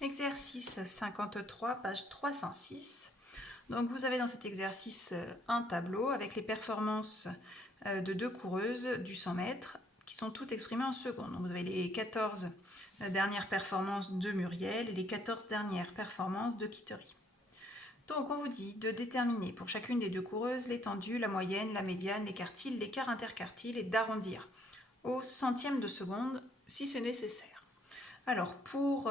Exercice 53, page 306. Donc vous avez dans cet exercice un tableau avec les performances de deux coureuses du 100 mètres qui sont toutes exprimées en secondes. Donc vous avez les 14 dernières performances de Muriel et les 14 dernières performances de Kittery. Donc on vous dit de déterminer pour chacune des deux coureuses l'étendue, la moyenne, la médiane, les quartiles, l'écart interquartile et d'arrondir au centième de seconde si c'est nécessaire. Alors pour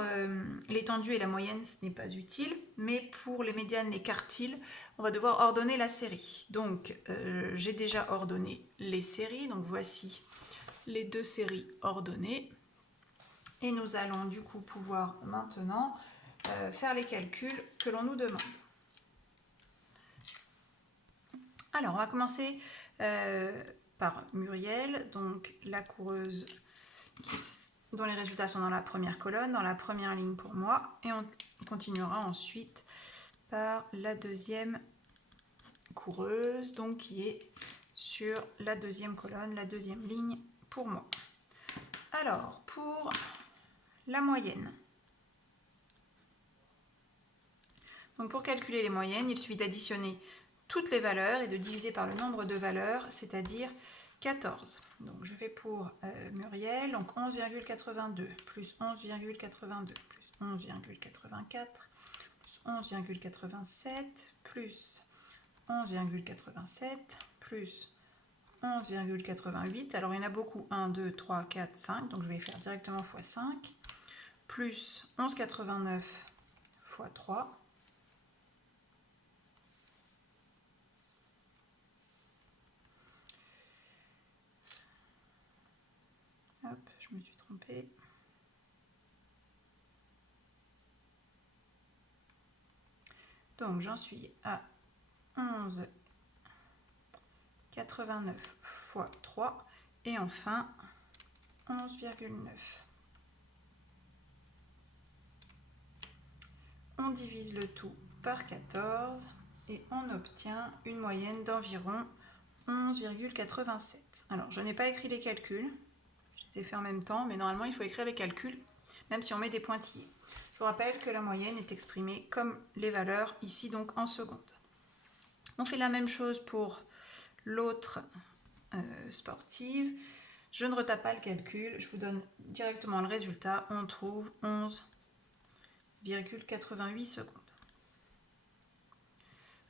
l'étendue et la moyenne, ce n'est pas utile, mais pour les médianes, les quartiles, on va devoir ordonner la série. Donc j'ai déjà ordonné les séries, donc voici les deux séries ordonnées. Et nous allons du coup pouvoir maintenant faire les calculs que l'on nous demande. Alors on va commencer par Muriel, donc la coureuse dont les résultats sont dans la première colonne, dans la première ligne pour moi, et on continuera ensuite par la deuxième coureuse, donc qui est sur la deuxième colonne, la deuxième ligne pour moi. Alors, pour la moyenne. Donc pour calculer les moyennes, il suffit d'additionner toutes les valeurs et de diviser par le nombre de valeurs, c'est-à-dire 14. Donc je fais pour Muriel, donc 11,82 plus 11,82 plus 11,84 plus 11,87 plus 11,87 plus 11,88. Alors il y en a beaucoup, 1, 2, 3, 4, 5, donc je vais faire directement x 5, plus 11,89 x 3, hop, je me suis trompée. Donc j'en suis à 11,89 x 3 et enfin 11,9. On divise le tout par 14 et on obtient une moyenne d'environ 11,87. Alors je n'ai pas écrit les calculs, je les ai fait en même temps, mais normalement il faut écrire les calculs, même si on met des pointillés. Je vous rappelle que la moyenne est exprimée comme les valeurs ici, donc en secondes. On fait la même chose pour l'autre sportive. Je ne retape pas le calcul, je vous donne directement le résultat. On trouve 11,88 secondes.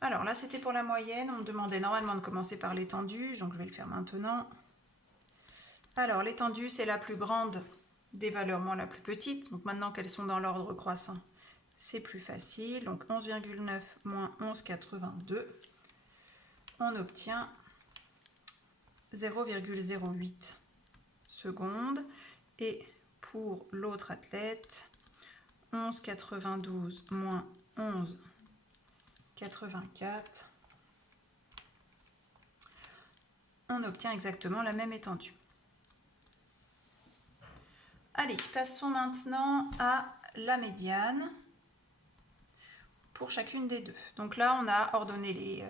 Alors là, c'était pour la moyenne. On me demandait normalement de commencer par l'étendue, donc je vais le faire maintenant. Alors l'étendue, c'est la plus grande des valeurs moins la plus petite. Donc maintenant qu'elles sont dans l'ordre croissant, c'est plus facile. Donc 11,9 moins 11,82. On obtient 0,08 secondes. Et pour l'autre athlète, 11,92 moins 11,84, on obtient exactement la même étendue. Allez, passons maintenant à la médiane pour chacune des deux. Donc là, on a ordonné les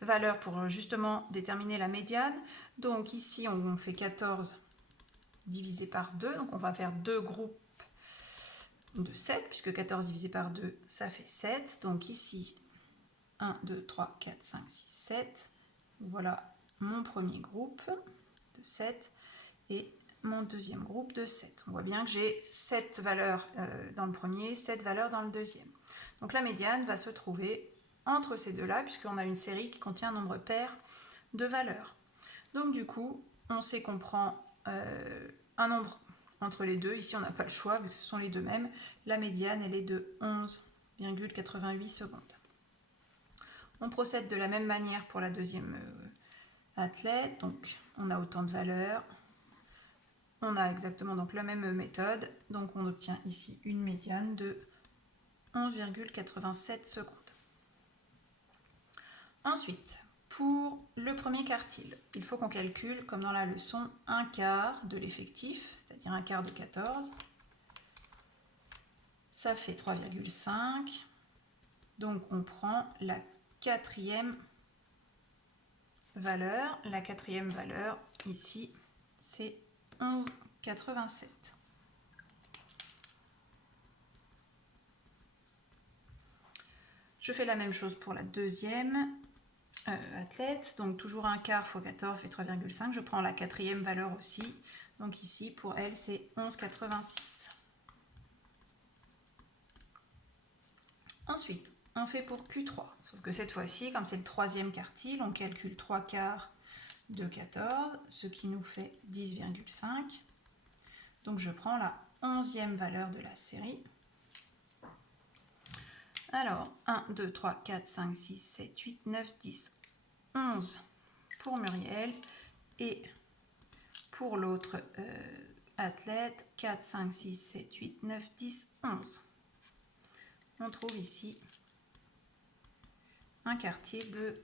valeurs pour justement déterminer la médiane. Donc ici, on fait 14 divisé par 2. Donc on va faire deux groupes de 7, puisque 14 divisé par 2, ça fait 7. Donc ici, 1, 2, 3, 4, 5, 6, 7. Voilà mon premier groupe de 7 et mon deuxième groupe de 7. On voit bien que j'ai 7 valeurs dans le premier, 7 valeurs dans le deuxième. Donc la médiane va se trouver entre ces deux-là, puisqu'on a une série qui contient un nombre pair de valeurs. Donc du coup, on sait qu'on prend un nombre entre les deux. Ici, on n'a pas le choix, vu que ce sont les deux mêmes. La médiane, elle est de 11,88 secondes. On procède de la même manière pour la deuxième athlète. Donc, on a autant de valeurs. On a exactement donc la même méthode. Donc, on obtient ici une médiane de 11,87 secondes. Ensuite, pour le premier quartile, il faut qu'on calcule, comme dans la leçon, un quart de l'effectif, c'est-à-dire un quart de 14. Ça fait 3,5. Donc, on prend la quatrième valeur. La quatrième valeur, ici, c'est 11,87. Je fais la même chose pour la deuxième athlète. Donc toujours un quart x 14 fait 3,5. Je prends la quatrième valeur aussi. Donc ici, pour elle, c'est 11,86. Ensuite, on fait pour Q3. Sauf que cette fois-ci, comme c'est le troisième quartile, on calcule 3 quarts de 14, ce qui nous fait 10,5. Donc je prends la 11e valeur de la série. Alors, 1, 2, 3, 4, 5, 6, 7, 8, 9, 10, 11 pour Muriel. Et pour l'autre athlète, 4, 5, 6, 7, 8, 9, 10, 11. On trouve ici un quartile de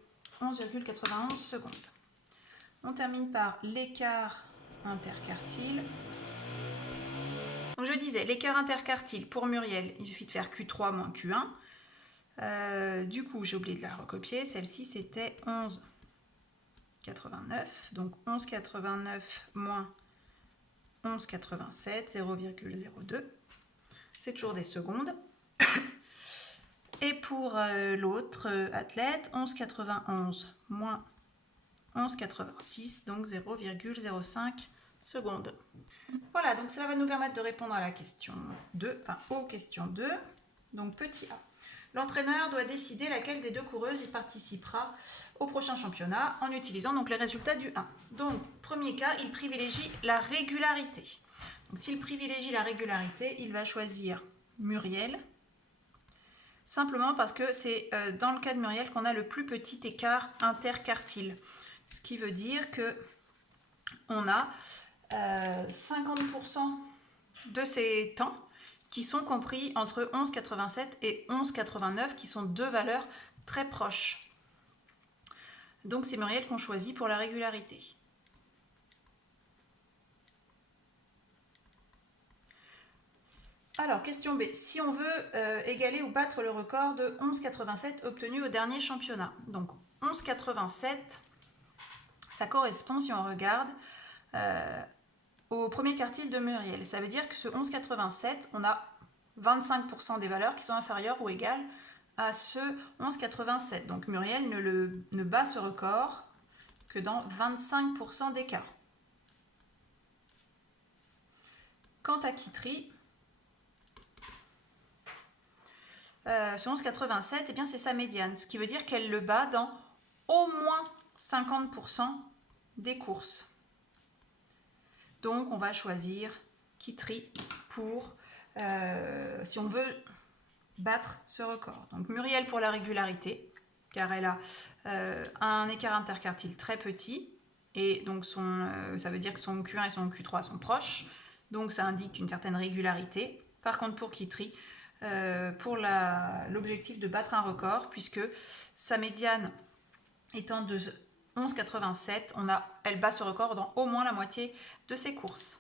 11,91 secondes. On termine par l'écart interquartile. Donc je disais, l'écart interquartile pour Muriel, il suffit de faire Q3 moins Q1. Du coup, j'ai oublié de la recopier. Celle-ci, c'était 11,89. Donc 11,89 moins 11,87, 0,02. C'est toujours des secondes. Et pour l'autre athlète, 11,91 moins 11,86, donc 0,05 secondes. Voilà, donc cela va nous permettre de répondre à la question 2, enfin aux questions 2. Donc petit a. L'entraîneur doit décider laquelle des deux coureuses y participera au prochain championnat en utilisant donc les résultats du 1. Donc, premier cas, il privilégie la régularité. Donc, s'il privilégie la régularité, il va choisir Muriel. Simplement parce que c'est dans le cas de Muriel qu'on a le plus petit écart interquartile. Ce qui veut dire que on a 50% de ces temps qui sont compris entre 11,87 et 11,89, qui sont deux valeurs très proches. Donc c'est Muriel qu'on choisit pour la régularité. Alors, question B. Si on veut égaler ou battre le record de 11,87 obtenu au dernier championnat. Donc 11,87, ça correspond, si on regarde, au premier quartile de Muriel. Ça veut dire que ce 11,87, on a 25% des valeurs qui sont inférieures ou égales à ce 11,87. Donc Muriel ne bat ce record que dans 25% des cas. Quant à Kitry, ce 11,87, eh bien c'est sa médiane, ce qui veut dire qu'elle le bat dans au moins 50% des courses. Donc on va choisir Kitry pour, si on veut battre ce record. Donc Muriel pour la régularité, car elle a un écart interquartile très petit, et donc ça veut dire que son Q1 et son Q3 sont proches, donc ça indique une certaine régularité. Par contre pour Kitry, pour l'objectif de battre un record, puisque sa médiane étant de 11,87, elle bat ce record dans au moins la moitié de ses courses.